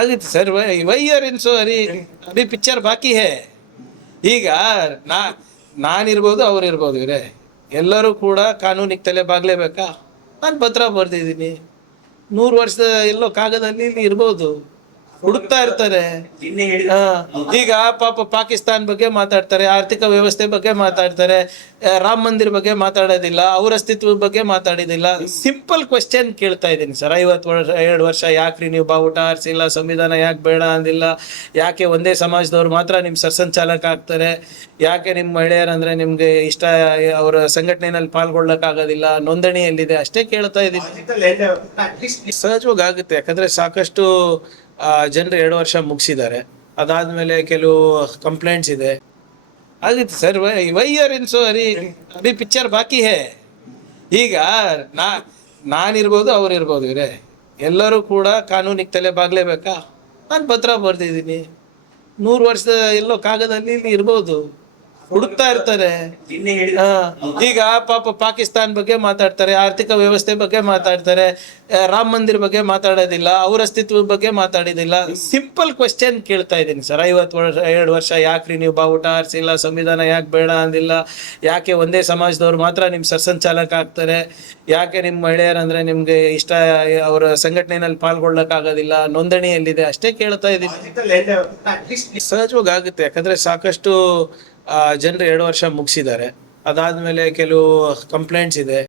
ಆಗಿತ್ತು sir. Why are in so aari Abhi picture ಬಾಕಿ ಹೇ. ಈಗ ನಾ ನಾನಿರ್ಬೋದು ಅವ್ರಿರ್ಬೋದು ಇವರೇ ಎಲ್ಲರೂ ಕೂಡ ಕಾನೂನಿಗೆ ತಲೆ ಬಾಗ್ಲೇಬೇಕಾ? ನಾನು ಪತ್ರ ಬರ್ದಿದ್ದೀನಿ. 100 ವರ್ಷದ ಎಲ್ಲೋ ಕಾಗದಲ್ಲಿ ಇಲ್ಲಿ ಇರ್ಬೋದು, ಹುಡುಕ್ತಾ ಇರ್ತಾರೆ. ಈಗ ಪಾಪ ಪಾಕಿಸ್ತಾನ್ ಬಗ್ಗೆ ಮಾತಾಡ್ತಾರೆ, ಆರ್ಥಿಕ ವ್ಯವಸ್ಥೆ ಬಗ್ಗೆ ಮಾತಾಡ್ತಾರೆ, ರಾಮ ಮಂದಿರ ಬಗ್ಗೆ ಮಾತಾಡೋದಿಲ್ಲ, ಅವ್ರ ಅಸ್ತಿತ್ವದ ಬಗ್ಗೆ ಮಾತಾಡೋದಿಲ್ಲ. ಸಿಂಪಲ್ ಕ್ವೆಶ್ಚನ್ ಕೇಳ್ತಾ ಇದ್ದೀನಿ ಸರ್. 52 ವರ್ಷ ಯಾಕ್ರಿ ನೀವು ಬಾವುಟ ಆರಿಸಿಲ್ಲ, ಸಂವಿಧಾನ ಯಾಕೆ ಬೇಡ ಅಂದಿಲ್ಲ, ಯಾಕೆ ಒಂದೇ ಸಮಾಜದವ್ರು ಮಾತ್ರ ನಿಮ್ಮ ಸರ್ಸಂಚಾಲಕ ಆಗ್ತಾರೆ, ಯಾಕೆ ನಿಮ್ಮ ಮಹಿಳೆಯರಂದ್ರೆ ನಿಮ್ಗೆ ಇಷ್ಟ, ಅವರ ಸಂಘಟನೆಯಲ್ಲಿ ಪಾಲ್ಗೊಳ್ಳಕ್ಕಾಗೋದಿಲ್ಲ, ನೋಂದಣಿ ಎಲ್ಲಿದೆ, ಅಷ್ಟೇ ಕೇಳ್ತಾ ಇದ್ದೀನಿ. ಸಹಜವಾಗಿ ಆಗುತ್ತೆ, ಯಾಕಂದ್ರೆ ಸಾಕಷ್ಟು ಜನರು 2 ವರ್ಷ ಮುಗಿಸಿದ್ದಾರೆ. ಅದಾದ್ಮೇಲೆ ಕೆಲವು ಕಂಪ್ಲೇಂಟ್ಸ್ ಇದೆ. ಆಗಿತ್ತು sir. Why are in so aari Abhi picture ಬಾಕಿ ಹೇ. ಈಗ ನಾನಿರ್ಬೋದು ಅವ್ರಿರ್ಬೋದು ಇವರೇ ಎಲ್ಲರೂ ಕೂಡ ಕಾನೂನಿಗೆ ತಲೆ ಬಾಗ್ಲೇಬೇಕಾ? ನಾನು ಪತ್ರ ಬರ್ದಿದ್ದೀನಿ. 100 ವರ್ಷದ ಎಲ್ಲೋ ಕಾಗದಲ್ಲಿ ಇಲ್ಲಿ ಇರ್ಬೋದು, ಹುಡುಕ್ತಾ ಇರ್ತಾರೆ. ಈಗ ಪಾಪ ಪಾಕಿಸ್ತಾನ್ ಬಗ್ಗೆ ಮಾತಾಡ್ತಾರೆ, ಆರ್ಥಿಕ ವ್ಯವಸ್ಥೆ ಬಗ್ಗೆ ಮಾತಾಡ್ತಾರೆ, ರಾಮ ಮಂದಿರ ಬಗ್ಗೆ ಮಾತಾಡೋದಿಲ್ಲ, ಅವ್ರ ಅಸ್ತಿತ್ವದ ಬಗ್ಗೆ ಮಾತಾಡೋದಿಲ್ಲ. ಸಿಂಪಲ್ ಕ್ವೆಶ್ಚನ್ ಕೇಳ್ತಾ ಇದ್ದೀನಿ ಸರ್. 52 ವರ್ಷ ಯಾಕ್ರಿ ನೀವು ಬಾವುಟ ಆರಿಸಿಲ್ಲ, ಸಂವಿಧಾನ ಯಾಕೆ ಬೇಡ ಅಂದಿಲ್ಲ, ಯಾಕೆ ಒಂದೇ ಸಮಾಜದವ್ರು ಮಾತ್ರ ನಿಮ್ಮ ಸರ್ಸಂಚಾಲಕ ಆಗ್ತಾರೆ, ಯಾಕೆ ನಿಮ್ಮ ಮಹಿಳೆಯರಂದ್ರೆ ನಿಮ್ಗೆ ಇಷ್ಟ, ಅವರ ಸಂಘಟನೆಯಲ್ಲಿ ಪಾಲ್ಗೊಳ್ಳಕ್ಕಾಗೋದಿಲ್ಲ, ನೋಂದಣಿ ಎಲ್ಲಿದೆ, ಅಷ್ಟೇ ಕೇಳ್ತಾ ಇದ್ದೀನಿ. ಸಹಜವಾಗಿ ಆಗುತ್ತೆ, ಯಾಕಂದ್ರೆ ಸಾಕಷ್ಟು ಜನರು 2 ವರ್ಷ ಮುಗಿಸಿದ್ದಾರೆ. ಅದಾದ್ಮೇಲೆ ಕೆಲವು ಕಂಪ್ಲೇಂಟ್ಸ್ ಇದೆ.